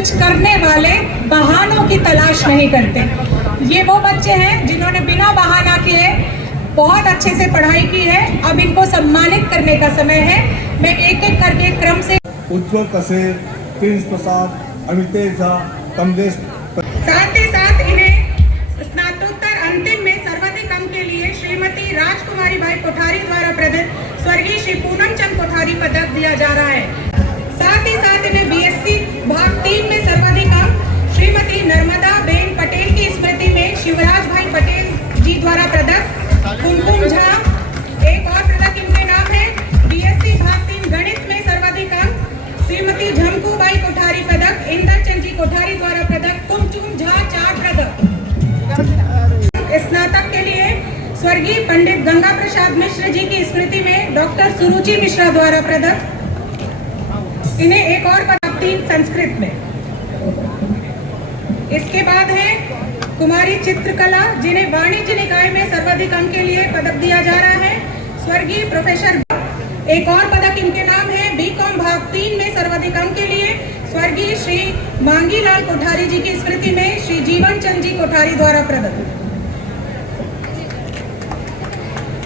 कुछ करने वाले बहानों की तलाश नहीं करते। ये वो बच्चे हैं जिन्होंने बिना बहाना किए बहुत अच्छे से पढ़ाई की है। अब इनको सम्मानित करने का समय है। मैं एक एक करके क्रम से उज्ज्वल कसेर, प्रिंस प्रसाद, अमितेश झा, कमलेश, साथ ही साथ इन्हें स्नातकोत्तर अंतिम में सर्वाधिक अंक के लिए श्रीमती राजकुमारी भाई कोठारी द्वारा प्रदत्त स्वर्गीय श्री पूनम चंद कोठारी पदक दिया जा रहा है। साथ ही साथ इन्हें बीएससी भाग 3 में सर्वाधिक अंक श्रीमती नर्मदा बेन पटेल की स्मृति में शिवराज भाई पटेल जी द्वारा प्रदत्त कुमकुम झा। एक और पदक इनके नाम है। बीएससी भाग 3 गणित में सर्वाधिक अंक श्रीमती झमकूबाई कोठारी पदक इंद्रचंद जी कोठारी द्वारा प्रदत्त कुमकुम झा 4 पदक। स्नातक के लिए स्वर्गीय पंडित गंगा प्रसाद मिश्र जी की स्मृति में डॉक्टर सुरुचि मिश्रा द्वारा प्रदत्त। इन्हें एक और पदक 3 संस्कृत में। इसके बाद है कुमारी चित्रकला, जिन्हें वाणिज्य निकाय में सर्वाधिक अंक के लिए पदक दिया जा रहा है स्वर्गीय प्रोफेसर। एक और पदक इनके नाम है बीकॉम भाग 3 में सर्वाधिक अंक के लिए स्वर्गीय श्री मांगीलाल कोठारी जी की स्मृति में श्री जीवन चंद जी कोठारी द्वारा प्रदत्त।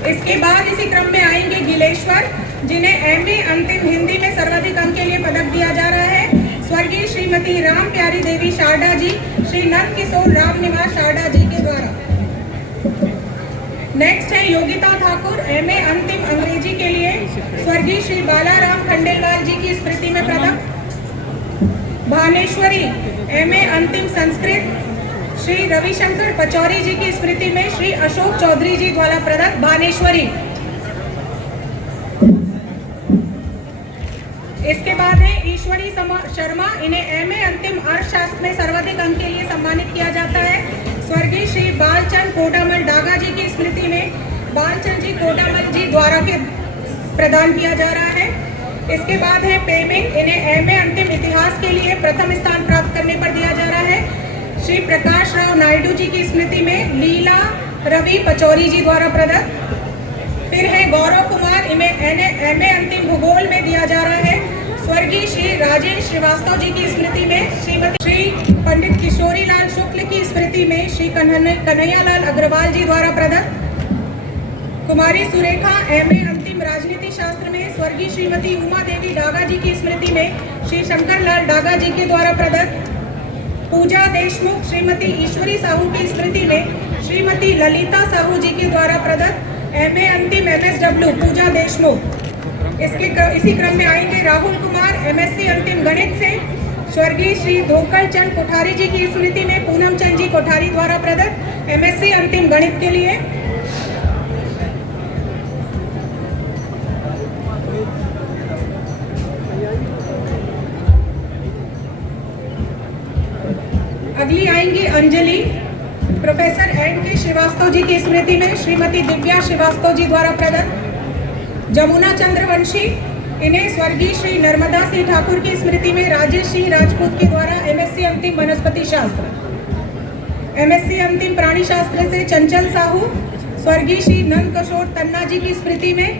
इसके बाद इसी क्रम में आएंगे गिलेश्वर, जिन्हें एमए अंतिम हिंदी में सर्वाधिक अंक के लिए पदक दिया जा रहा है स्वर्गीय श्रीमती राम प्यारी देवी शारदा जी, श्री नंद किशोर राम निवास शारदा जी के द्वारा। नेक्स्ट है योगिता ठाकुर, एमए अंतिम अंग्रेजी के लिए स्वर्गीय श्री बालाराम खंडेलवाल जी की स्मृति में पदक। भानेश्वरी, एमए अंतिम संस्कृत श्री रविशंकर पचौरी जी की स्मृति में श्री अशोक चौधरी जी द्वारा प्रदत्त भानेश्वरी। इसके बाद है ईश्वरी शर्मा, इन्हें एमए अंतिम अर्थशास्त्र में सर्वाधिक अंक के लिए सम्मानित किया जाता है स्वर्गीय श्री बालचंद कोटामल डागा जी की स्मृति में बालचंद जी कोटामल जी द्वारा के प्रदान किया जा रहा है। इसके बाद है पेमिंग, इन्हें एमए अंतिम इतिहास के लिए प्रथम स्थान प्राप्त करने पर दिया जा रहा है श्री प्रकाश राव नायडू जी की स्मृति में लीला रवि पचौरी जी द्वारा प्रदत्त। फिर है गौरव कुमार, इन्हें एमए अंतिम भूगोल में दिया जा रहा है स्वर्गीय श्री राजेश श्रीवास्तव जी की स्मृति में श्रीमती श्री पंडित किशोरी लाल शुक्ल की स्मृति में श्री कन्हैयालाल अग्रवाल जी द्वारा प्रदत्त। कुमारी सुरेखा, एमए अंतिम राजनीति शास्त्र में स्वर्गीय श्रीमती उमा देवी डागा जी की स्मृति में श्री शंकरलाल डागा जी के द्वारा प्रदत्त। पूजा देशमुख, श्रीमती ईश्वरी साहू की स्मृति में श्रीमती ललिता साहू जी के द्वारा प्रदत्त एमए अंतिम एमएसडब्ल्यू पूजा देशमुख। इसी क्रम में आएंगे राहुल कुमार, एमएससी अंतिम गणित से स्वर्गीय श्री धोकल चंद कोठारी जी की स्मृति में पूनम चंद जी कोठारी द्वारा प्रदत्त एमएससी अंतिम गणित के लिए। अगली आएंगी अंजलि, प्रोफेसर एन.के. श्रीवास्तव जी की स्मृति में श्रीमती दिव्या श्रीवास्तव जी द्वारा प्रदत्त। जमुना चंद्रवंशी, इन्हें स्वर्गीय श्री नर्मदा सिंह ठाकुर की स्मृति में राजेश सिंह राजपूत के द्वारा एमएससी अंतिम वनस्पति शास्त्र। एमएससी अंतिम प्राणी शास्त्र से चंचल साहू, स्वर्गीय श्री नंद किशोर तन्ना जी की स्मृति में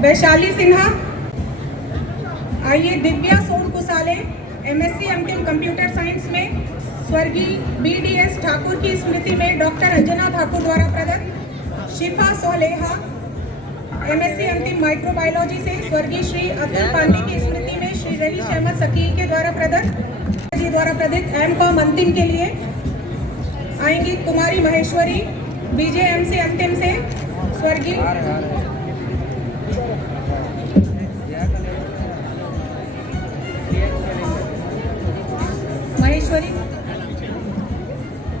वैशाली सिन्हा। आइए दिव्या सोन कुसाले, एमएससी अंतिम कंप्यूटर साइंस में स्वर्गीय बीडीएस ठाकुर की स्मृति में डॉक्टर अंजना ठाकुर द्वारा प्रदत्त। शिफा सोलेहा, एमएससी अंतिम माइक्रोबायोलॉजी से स्वर्गीय श्री अतुल पांडे की स्मृति में श्री रईस अहमद शकील के द्वारा प्रदत्त जी द्वारा प्रदत्त एमकॉम अंतिम के लिए। आएंगी कुमारी महेश्वरी, बीजेएमसी अंतिम से स्वर्गीय महेश्वरी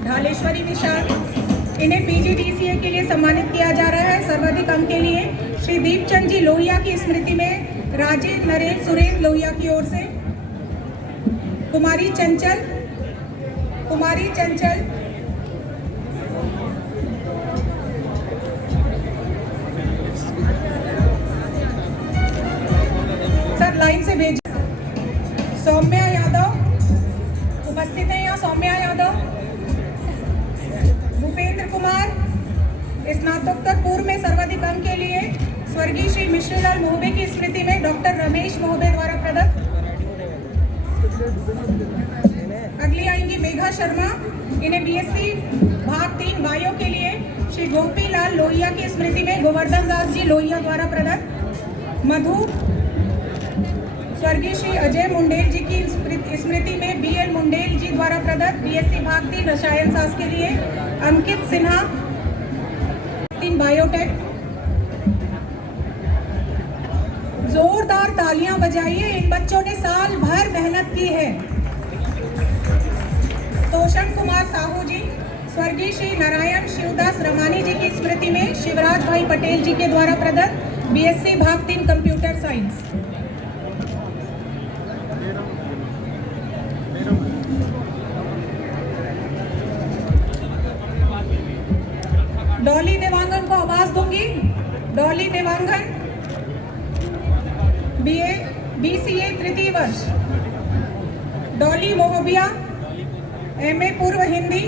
ढालेश्वरी विशाल, इन्हें पीजीडीसीए के लिए सम्मानित किया जा रहा है सर्वाधिक अंक के लिए श्री दीपचंद जी लोहिया की स्मृति में राजेश नरेश सुरेश लोहिया की ओर से। कुमारी चंचल सर लाइन से भेज। सौम्या यादव उपस्थित है यहाँ, सौम्या यादव। भूपेंद्र कुमार, स्नातकोत्तर पूर्व में सर्वाधिक अंक के लिए स्वर्गीय श्री मिश्रीलाल मोहबे की स्मृति में डॉक्टर रमेश मोहबे द्वारा प्रदत्त। अगली आएंगी मेघा शर्मा, इन्हें बीएससी भाग 3 बायो के लिए श्री गोपी लाल लोहिया की स्मृति में गोवर्धन दास जी लोहिया द्वारा प्रदत्त। मधु स्वर्गीय श्री अजय मुंडेल जी की स्मृति में बीएल मुंडेल जी द्वारा प्रदत्त बीएससी भाग 3 रसायन शास्त्र के लिए। अंकित सिन्हा 3 बायोटेक। जोरदार तालियां बजाइए, इन बच्चों ने साल भर मेहनत की है। तोषण कुमार साहू जी स्वर्गीय श्री नारायण शिवदास रमानी जी की स्मृति में शिवराज भाई पटेल जी के द्वारा प्रदत्त बीएससी भाग 3 कंप्यूटर साइंस। डॉली देवांगन को आवाज दूंगी। डॉली देवांगन BCA तृतीय वर्ष। डॉली मोहबिया MA पूर्व हिंदी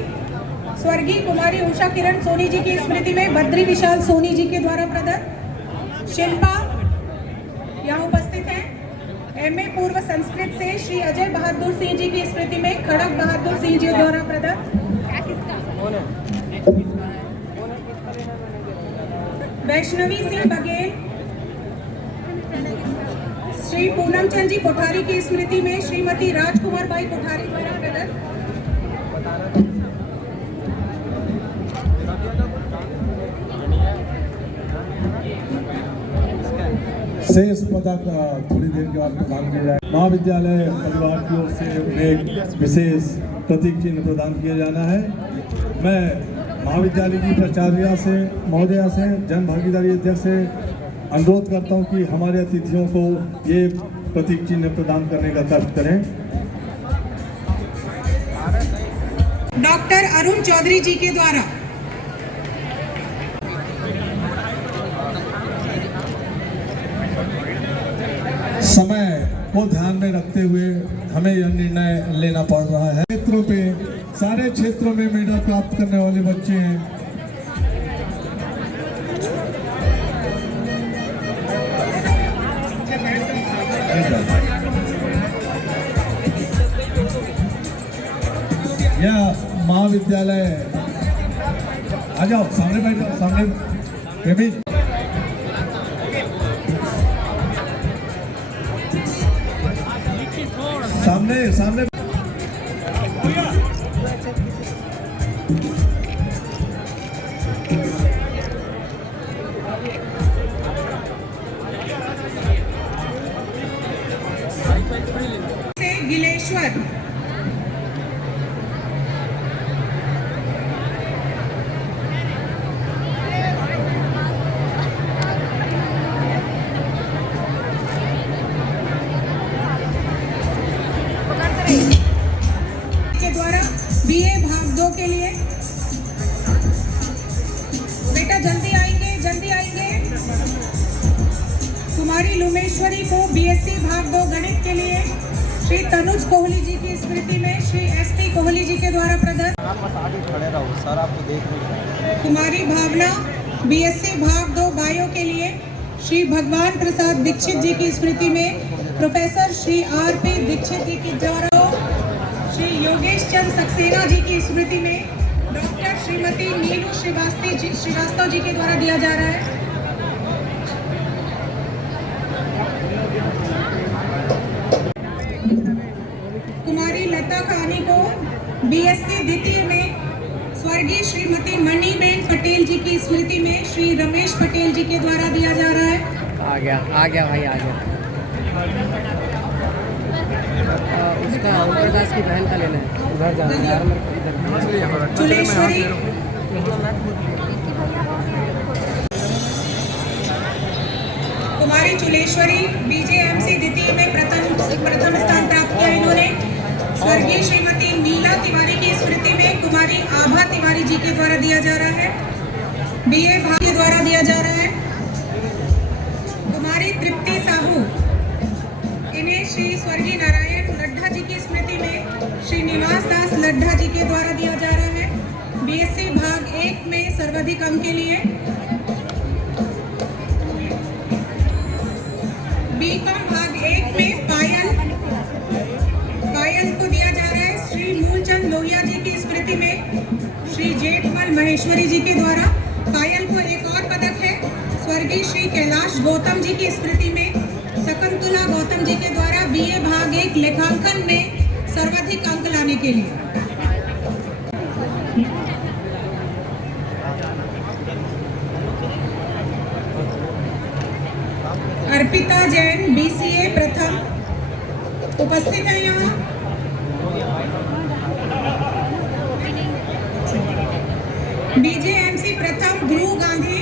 स्वर्गीय कुमारी उषा किरण सोनी जी की स्मृति में बद्री विशाल सोनी जी के द्वारा प्रदत्त। शिल्पा यहाँ उपस्थित हैं, MA पूर्व संस्कृत से श्री अजय बहादुर सिंह जी की स्मृति में खड़क बहादुर सिंह जी द्वारा प्रदत्त। वैष्णवी सिंह बघेल श्री पूनम चंद जी कोठारी की स्मृति में श्रीमती राजकुमार बाई कोठारी द्वारा प्रदत्त। शेष पदक थोड़ी देर के बाद प्रदान किया जाए। महाविद्यालय परिवार की ओर से एक विशेष प्रतीक चिन्ह प्रदान किया जाना है। मैं महाविद्यालय की प्राचार्य से महोदया से जन भागीदारी अध्यक्ष से अनुरोध करता हूं कि हमारे अतिथियों को ये प्रतीक चिन्ह प्रदान करने का कार्य करें। डॉक्टर अरुण चौधरी जी के द्वारा। समय को ध्यान में रखते हुए हमें यह निर्णय लेना पड़ रहा है। क्षेत्रों पे सारे क्षेत्रों में मेडल प्राप्त करने वाले बच्चे हैं। यह महाविद्यालय आ जाओ सामने बैठो, सामने प्रेमी सामने सामने से गिलेश्वर के द्वारा BA भाग 2 के लिए। बेटा जल्दी आएंगे, जल्दी आएंगे। कुमारी लुमेश्वरी को BSc भाग 2 गणित के लिए श्री तनुज कोहली जी की स्मृति में श्री SP कोहली जी के द्वारा प्रदत्त। कुमारी भावना BSc भाग 2 बायो के लिए श्री भगवान प्रसाद दीक्षित जी की स्मृति में प्रोफेसर श्री RP दीक्षित जी के द्वारा। श्री योगेश चंद सक्सेना जी की स्मृति में डॉक्टर श्रीमती नीलू श्रीवास्तव जी के द्वारा दिया जा रहा है। कुमारी लता खानी को BSc द्वितीय में स्वर्गीय श्रीमती मणिबेन पटेल जी की स्मृति में श्री रमेश पटेल जी के द्वारा दिया जा रहा है। आ गया भाई आ गया। उसका ओमप्रकाश की बहन का लेना है, उधर जाना है यार। चुलेश्वरी कुमारी चुलेश्वरी BJMC द्वितीय में प्रथम स्थान प्राप्त किया इन्होंने। स्वर्गीय श्रीमती नीला तिवारी की स्मृति में कुमारी आभा तिवारी जी के द्वारा दिया जा रहा है। BA भाग के द्वारा दिया जा रहा है। कुमारी तृप्ति साहू, इन्हें श्री स्वर्गीय नारायण लड्ढा जी की स्मृति में श्री निवास दास लड्ढा जी के द्वारा दिया जा रहा है। BSc भाग 1 में सर्वाधिक अंक के लिए। BCom भाग 1 में पायल कैलाश गौतम जी की स्मृति में शकुंतला गौतम जी के द्वारा BA भाग 1 लेखांकन में सर्वाधिक अंक लाने के लिए। अर्पिता जैन BCA प्रथम उपस्थित है यहाँ। BJMC प्रथम ध्रुव गांधी,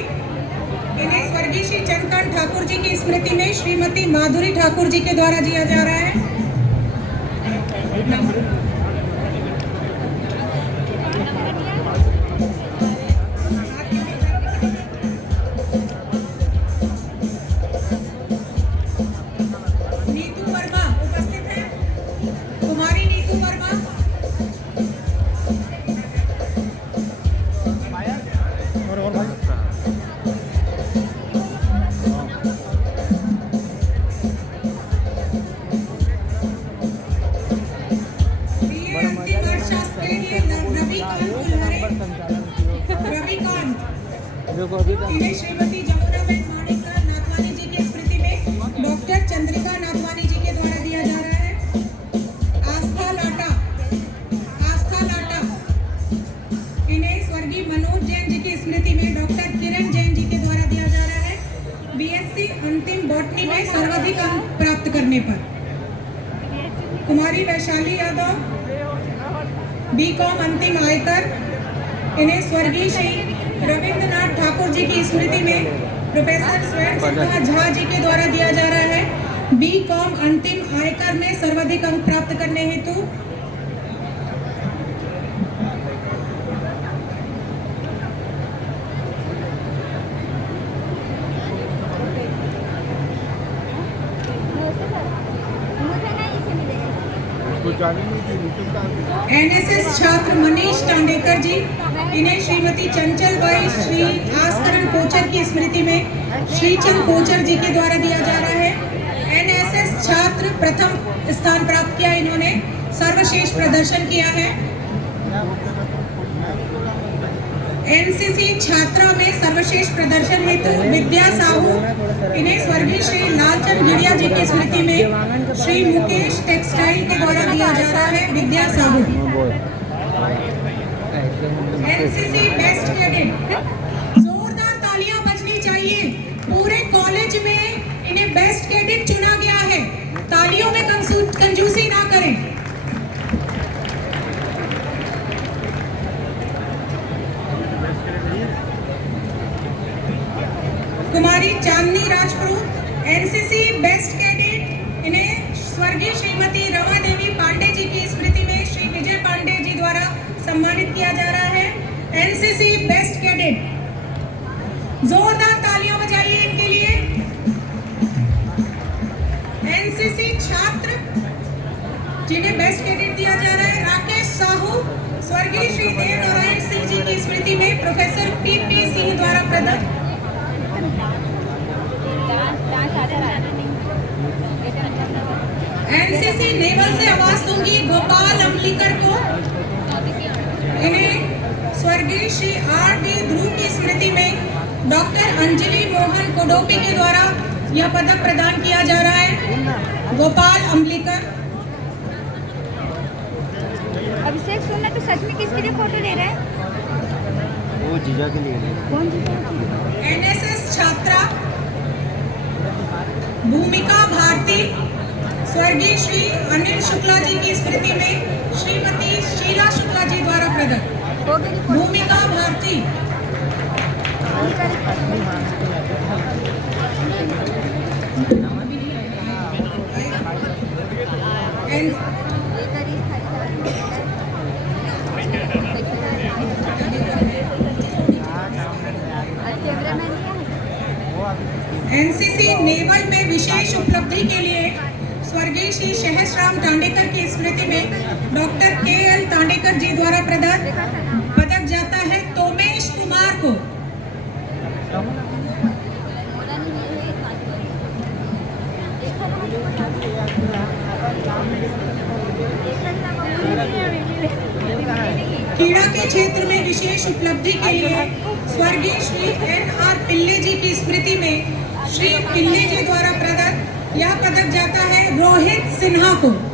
इन्हें स्वर्गीय श्री चंद्रकांत ठाकुर जी की स्मृति में श्रीमती माधुरी ठाकुर जी के द्वारा दिया जा रहा है। नीतू वर्मा उपस्थित है, कुमारी नीतू वर्मा। इन्हें श्रीमती जमुनाबेन माणिककर नाथवानी जी की स्मृति में डॉक्टर चंद्रिका नाथवानी जी के द्वारा दिया जा रहा है। आस्था लाटा, इन्हें स्वर्गीय मनोज जैन जी की स्मृति में डॉक्टर किरण जैन जी के द्वारा दिया जा रहा है। BSc अंतिम बॉटनी में सर्वाधिक अंक प्राप्त करने पर। कुमारी वैशाली यादव BCom अंतिम आयकर, इन्हें स्वर्गीय श्री रविंद्रनाथ ठाकुर जी की स्मृति में प्रोफेसर स्वयं सिद्धा झा जी के द्वारा दिया जा रहा है। BCom अंतिम आयकर में सर्वाधिक अंक प्राप्त करने हेतु। NSS छात्र मनीष टांडेकर जी, इन्हें श्रीमती चंचल बाई श्री आस्करण कोचर की स्मृति में श्रीचंद कोचर जी के द्वारा दिया जा रहा है। NSS छात्र प्रथम स्थान प्राप्त किया, इन्होंने सर्वश्रेष्ठ प्रदर्शन किया है। NCC छात्रा में सर्वश्रेष्ठ प्रदर्शन हेतु विद्या साहू, इन्हें स्वर्गीय श्री लालचंद गिरिया जी की स्मृति में श्री मुकेश टेक्सटाइल के द्वारा दिया जा रहा है। विद्या साहू। NCC बेस्ट कैडेट, जोरदार तालियां बजनी चाहिए। पूरे कॉलेज में इन्हें बेस्ट कैडेट चुना गया है, तालियों में कंजूसी ना करें। कुमारी चांदनी राजपूत NCC बेस्ट कैडेट, इन्हें स्वर्गीय श्रीमती रमा देवी पांडे जी की स्मृति में श्री विजय पांडे जी द्वारा सम्मानित किया जा रहा है। NCC बेस्ट कैडेट, जोरदार तालियां बजाइए इनके लिए। NCC छात्र जिन्हें बेस्ट कैडेट दिया जा रहा है, राकेश साहू, स्वर्गीय श्री देव नारायण सिंह जी की स्मृति में प्रोफेसर PP सिंह द्वारा प्रदत्त। NCC नेवल से आवाज दूंगी गोपाल अमलीकर को, इन्हें स्वर्गीय श्री RD ध्रुव की स्मृति में डॉक्टर अंजलि मोहन कोडोपी के द्वारा यह पदक प्रदान किया जा रहा है। गोपाल अमलीकर। अभिषेक सुनना, तो सच में किसके लिए फोटो ले रहा है? वो जीजा के लिए। कौन जीजा? NSS छात्रा भूमिका भारती, स्वर्गीय श्री अनिल शुक्ला जी की स्मृति में श्रीमती शीला शुक्ला जी द्वारा प्रदत्त। भूमिका भारती। NCC नेवल में विशेष उपलब्धि के लिए स्वर्गीय श्री सहस्राम तांडेकर की स्मृति में डॉक्टर KL तांडेकर जी द्वारा प्रदत्त पदक जाता है तोमेश कुमार को। कीड़ा के क्षेत्र में विशेष उपलब्धि के लिए स्वर्गीय श्री NR पिल्ले जी की स्मृति में श्री पिल्ली जी द्वारा प्रदत्त यह पदक जाता है रोहित सिन्हा को।